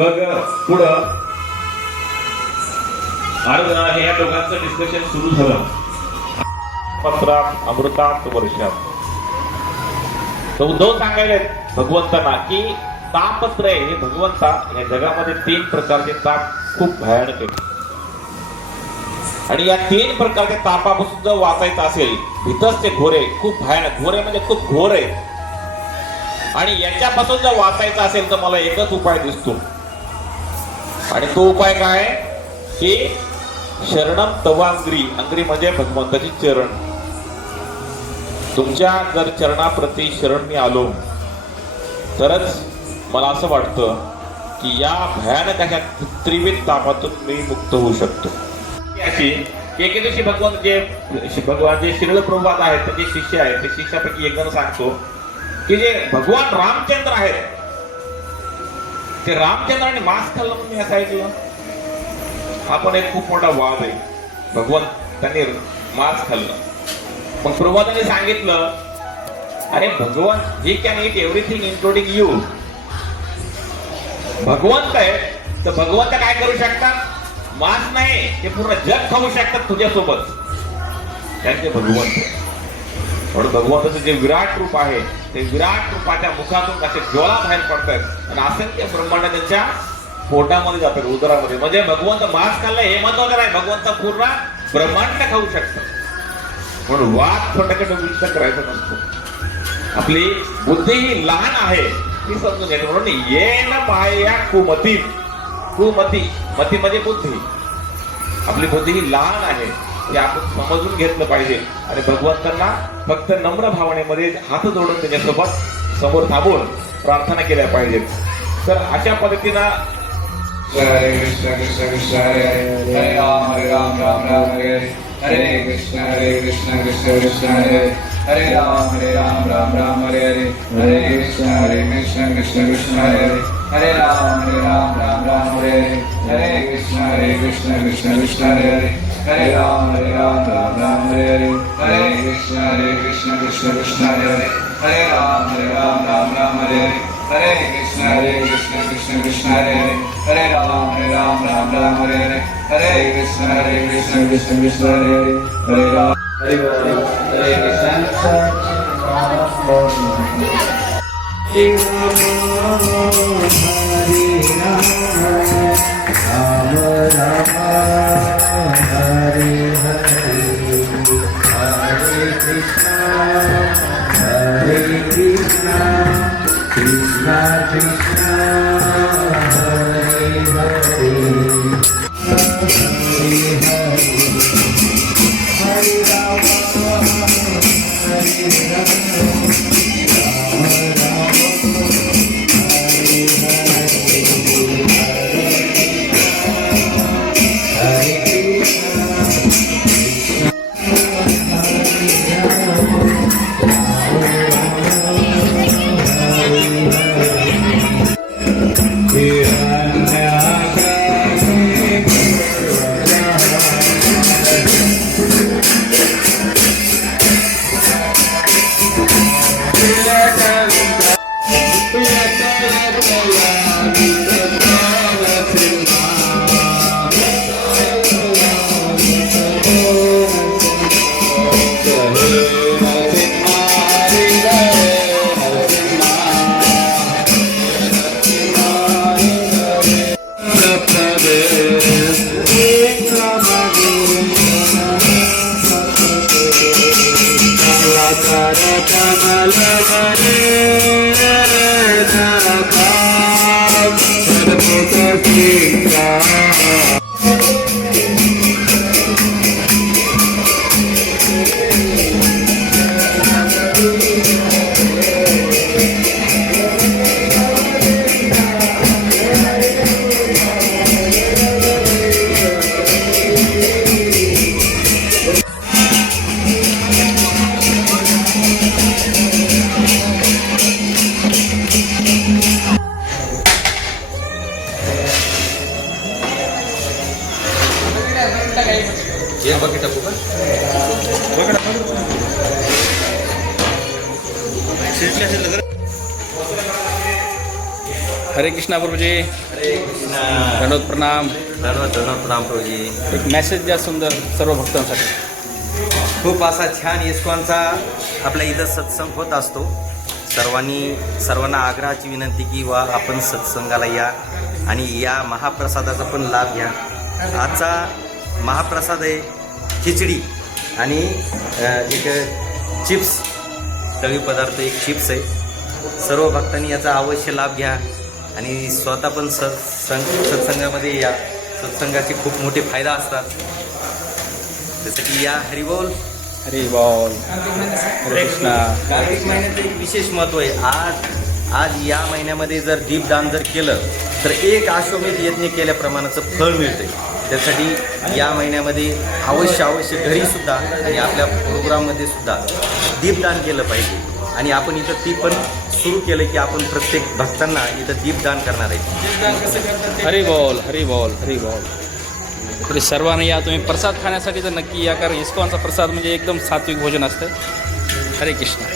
बघ पुढं आराधना हे या दोघांचं डिस्कशन सुरू झालं. पत्रात अमृतात वर्षात तर उद्धव सांगायला भगवंतांना की तापत्रय हे भगवंता या जगामध्ये 3 प्रकारचे ताप खूप भयानक आहेत आणि या 3 प्रकारच्या तापापासून जर वाचायचं असेल भीतच ते घोरे खूप भयानक घोरे म्हणजे खूप घोर आहे आणि याच्यापासून जर वाचायचं असेल तर मला एकच उपाय दिसतो आणि तो उपाय काय की शरणम तवांग्री अंग्री म्हणजे भगवंताची चरण. तुमच्या जर चरणाप्रती शरण मी आलो तरच मला असं वाटतं की या भयानक अशा त्रिविध तापातून मी मुक्त होऊ शकतो. अशी एके दिवशी भगवान जे श्रील प्रभुपाद आहेत ते शिष्य आहेत ते शिष्यापैकी एक जण सांगतो की जे भगवान रामचंद्र आहेत ते रामचंद्राने मांस खाल्लं म्हणून मी असं ऐकलं. हा पण एक खूप मोठा वाद आहे. भगवान त्यांनी मांस खाल्लं मग प्रभुपादांनी सांगितलं अरे भगवान he can it everything including you. भगवंत आहे तर भगवंत काय करू शकतात मांस नाही ते पूर्ण जग खाऊ शकतात तुझ्यासोबत. त्यांचे भगवंत म्हणून भगवंताचं जे विराट रूप आहे ते विराट रूपाच्या मुखातून असे ज्वाला बाहेर पडतात आणि असंख्य ब्रह्मांड त्यांच्या पोटामध्ये जातात उदरामध्ये. म्हणजे भगवंत मांस खाल्लं हे महत्वाचं नाही भगवंत पूर्ण ब्रह्मांड खाऊ शकतात. म्हणून वाद छोट्याकडे विचार करायचा नसतो. आपली बुद्धी ही लहान आहे ती समजून घ्यायची. म्हणून येन माया कुमती कुमती मती म्हणजे बुद्धी. आपली बुद्धी ही लहान आहे ते आपण समजून घेतलं पाहिजे आणि भगवंतांना फक्त नम्र भावनेमध्ये हात जोडून त्याच्यासोबत समोर थांबून प्रार्थना केल्या पाहिजेत. तर अशा पद्धतीनं हरे कृष्ण कृष्ण कृष्ण हरे हरे हरे राम राम राम हरे हरे कृष्ण कृष्ण कृष्ण हरे हरे राम राम हरे हरे कृष्ण कृष्ण कृष्ण हरे हरे राम राम हरे हरे कृष्ण कृष्ण कृष्ण हरे हरे राम राम हरे हरे कृष्ण कृष्ण कृष्ण हरे हरे राम राम हरे हरे कृष्ण कृष्ण कृष्ण हरे हरे राम राम हरे हरे कृष्ण कृष्ण कृष्ण हरे हरे राम हरे कृष्ण हरे कृष्णा प्रभुजी. हरे कृष्णा. दंडवत प्रणाम. धन्यवाद प्रणाम प्रभूजी. एक मेसेज द्या सुंदर सर्व भक्तांसाठी. खूप असा छान इस्कॉनचा आपल्या इथं सत्संग होत असतो. सर्वांना आग्रहाची विनंती की वा आपण सत्संगाला या आणि या महाप्रसादाचा पण लाभ घ्या. आजचा महाप्रसाद आहे खिचडी आणि एक चिप्स, तळी पदार्थ एक चिप्स आहे. सर्व भक्तांनी याचा अवश्य लाभ घ्या आणि स्वतः पण सत्संगामध्ये या. सत्संगाचे खूप मोठे फायदा असतात. जसं की या हरिबोल. हरी बोल. हरे कृष्णा. कार्तिक महिन्याचं एक विशेष महत्त्व आहे. आज या महिन्यामध्ये जर दीपदान जर केलं तर एक अश्वमेध यज्ञ केल्याप्रमाणाचं फळ मिळतं. त्यासाठी या महिन्यामध्ये अवश्य घरीसुद्धा आणि आपल्या प्रोग्राममध्ये सुद्धा दीपदान केलं पाहिजे. आणि आपण इथं ती पण सुरू केलं की आपण प्रत्येक भक्तांना इथं दीपदान करणार आहे. हरी बोल. हरी बोल. हरी बोल. तरी सर्वांना या. तुम्ही प्रसाद खाण्यासाठी तर नक्की या, कारण इस्कॉनचा प्रसाद म्हणजे एकदम सात्विक भोजन असतं. हरे कृष्णा.